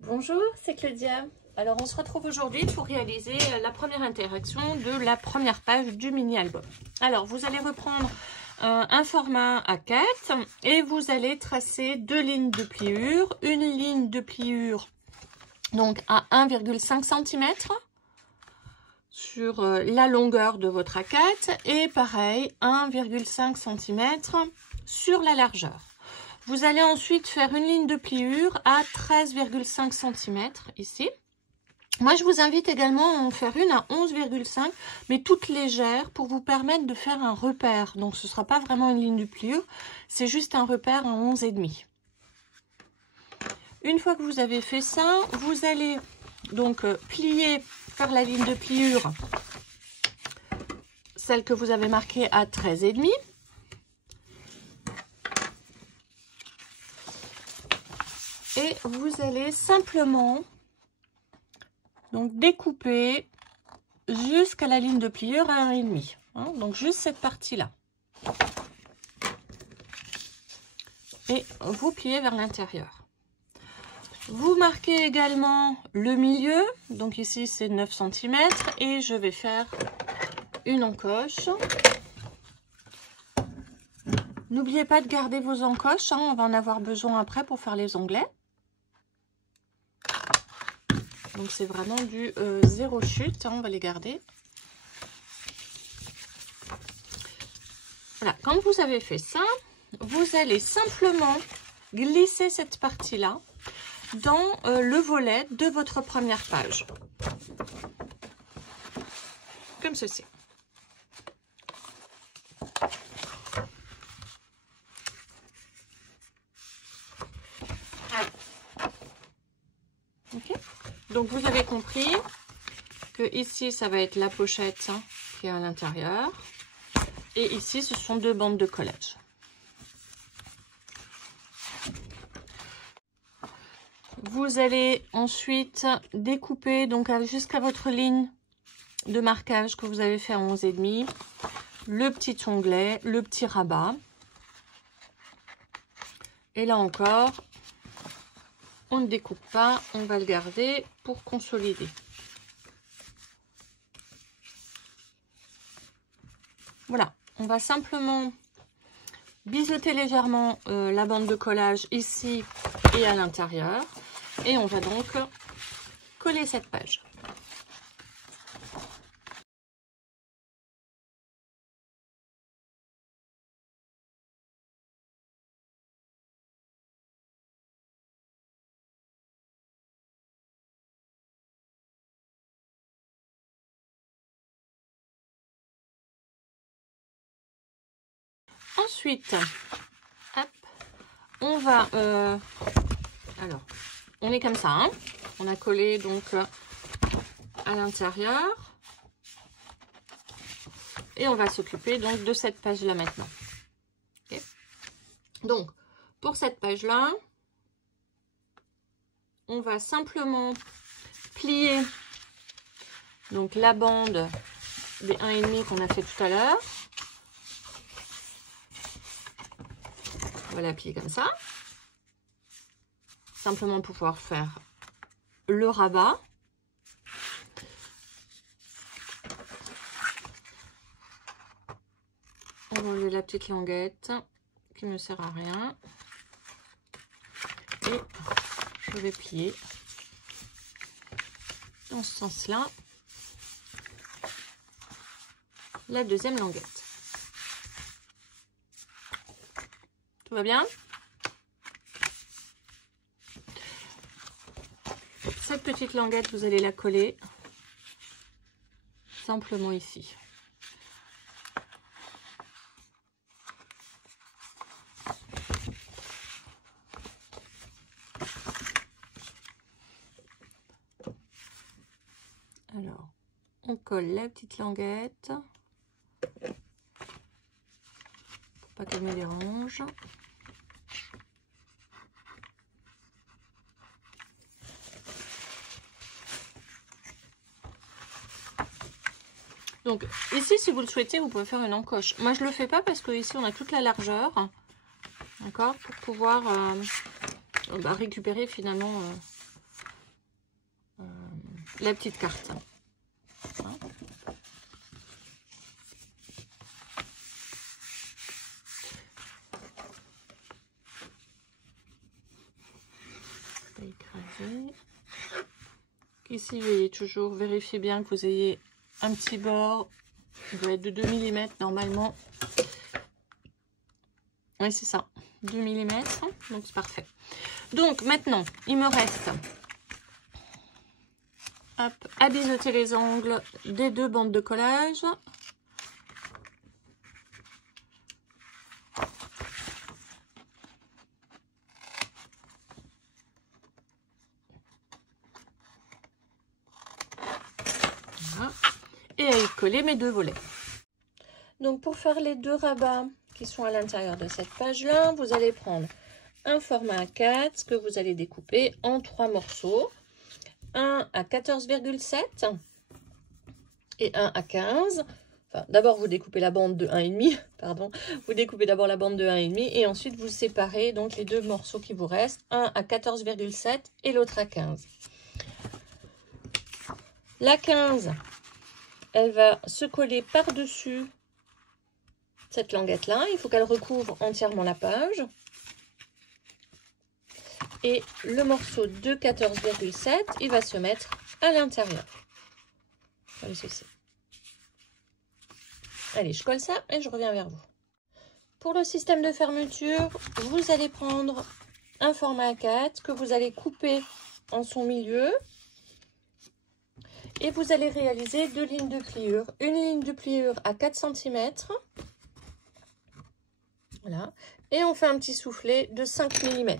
Bonjour, c'est Claudia. Alors on se retrouve aujourd'hui pour réaliser la première interaction de la première page du mini-album. Alors vous allez reprendre un format A4 et vous allez tracer deux lignes de pliure. Une ligne de pliure donc à 1,5 cm sur la longueur de votre A4 et pareil 1,5 cm sur la largeur. Vous allez ensuite faire une ligne de pliure à 13,5 cm ici. Moi, je vous invite également à en faire une à 11,5, mais toute légère pour vous permettre de faire un repère. Donc, ce ne sera pas vraiment une ligne de pliure, c'est juste un repère à 11,5. Une fois que vous avez fait ça, vous allez donc plier, faire la ligne de pliure, celle que vous avez marquée à 13,5. Et vous allez simplement donc découper jusqu'à la ligne de pliure à 1,5. Hein, donc juste cette partie-là. Et vous pliez vers l'intérieur. Vous marquez également le milieu. Donc ici c'est 9 cm. Et je vais faire une encoche. N'oubliez pas de garder vos encoches. Hein, on va en avoir besoin après pour faire les onglets. Donc c'est vraiment du zéro chute, hein, on va les garder. Voilà, quand vous avez fait ça, vous allez simplement glisser cette partie-là dans le volet de votre première page. Comme ceci. Ok. Donc vous avez compris que ici ça va être la pochette qui est à l'intérieur et ici ce sont deux bandes de collage. Vous allez ensuite découper donc jusqu'à votre ligne de marquage que vous avez fait à 11,5, le petit onglet, le petit rabat. Et là encore, on ne découpe pas, on va le garder pour consolider. Voilà, on va simplement biseauter légèrement la bande de collage ici et à l'intérieur. Et on va donc coller cette page. Ensuite, hop, on va, alors, on est comme ça, hein, on a collé donc à l'intérieur et on va s'occuper donc de cette page là maintenant. Okay. Donc, pour cette page là, on va simplement plier donc la bande des 1,5 qu'on a fait tout à l'heure. On va la plier comme ça. Simplement pour pouvoir faire le rabat. On va enlever la petite languette qui ne sert à rien. Et je vais plier dans ce sens-là la deuxième languette. Tout va bien? Cette petite languette, vous allez la coller simplement ici. Alors, on colle la petite languette pour pas qu'elle me dérange. Donc ici, si vous le souhaitez, vous pouvez faire une encoche. Moi, je ne le fais pas parce que ici, on a toute la largeur, d'accord, pour pouvoir récupérer finalement la petite carte. Voilà. Écraser. Ici, veuillez toujours vérifier bien que vous ayez un petit bord. Il doit être de 2 mm normalement. Oui, c'est ça. 2 mm. Donc, c'est parfait. Donc, maintenant, il me reste à biseauter les angles des 2 bandes de collage. Voilà. Et à y coller mes 2 volets. Donc, pour faire les 2 rabats qui sont à l'intérieur de cette page-là, vous allez prendre un format A4 que vous allez découper en 3 morceaux. Un à 14,7 et un à 15. Enfin, d'abord, vous découpez la bande de 1,5, pardon. Vous découpez d'abord la bande de 1,5 et ensuite vous séparez donc les 2 morceaux qui vous restent, un à 14,7 et l'autre à 15. La 15, elle va se coller par-dessus cette languette-là. Il faut qu'elle recouvre entièrement la page. Et le morceau de 14,7, il va se mettre à l'intérieur. Comme ceci. Allez, je colle ça et je reviens vers vous. Pour le système de fermeture, vous allez prendre un format A4 que vous allez couper en son milieu. Et vous allez réaliser 2 lignes de pliure. Une ligne de pliure à 4 cm. Voilà. Et on fait un petit soufflet de 5 mm.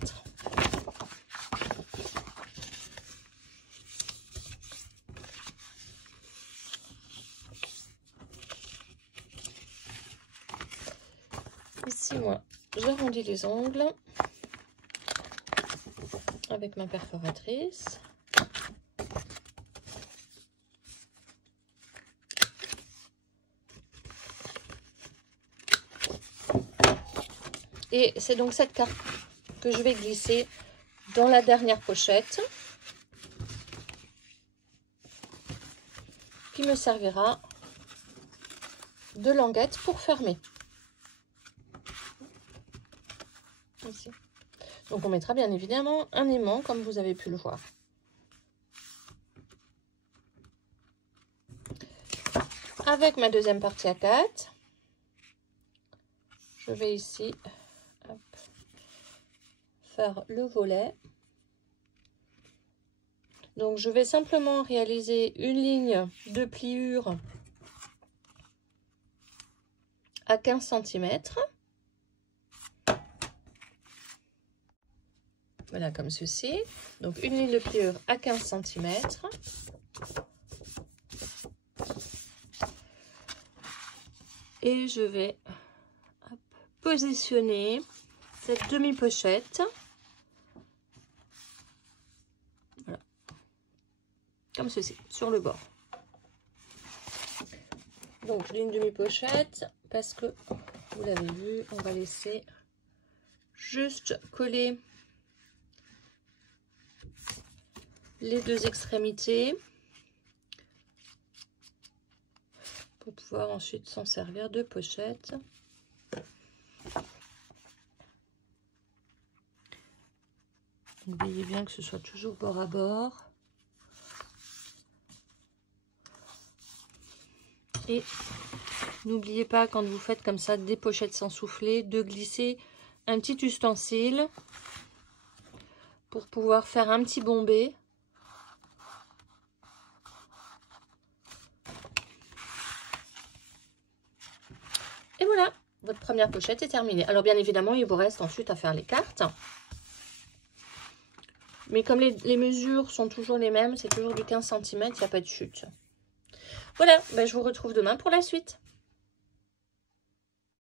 Ici, moi, j'arrondis les ongles avec ma perforatrice. Et c'est donc cette carte que je vais glisser dans la dernière pochette qui me servira de languette pour fermer. Ici. Donc on mettra bien évidemment un aimant comme vous avez pu le voir. Avec ma deuxième partie A4, je vais ici faire le volet. Donc je vais simplement réaliser une ligne de pliure à 15 cm. Voilà, comme ceci. Donc une ligne de pliure à 15 cm. Et je vais positionner cette demi-pochette. Voilà. Comme ceci, sur le bord. Donc une demi-pochette, parce que vous l'avez vu, on va laisser juste coller les 2 extrémités pour pouvoir ensuite s'en servir de pochette. Donc, veillez bien que ce soit toujours bord à bord. Et n'oubliez pas, quand vous faites comme ça des pochettes sans souffler, de glisser un petit ustensile pour pouvoir faire un petit bombé. Et voilà, votre première pochette est terminée. Alors bien évidemment, il vous reste ensuite à faire les cartes. Mais comme les mesures sont toujours les mêmes, c'est toujours du 15 cm, il n'y a pas de chute. Voilà, ben je vous retrouve demain pour la suite.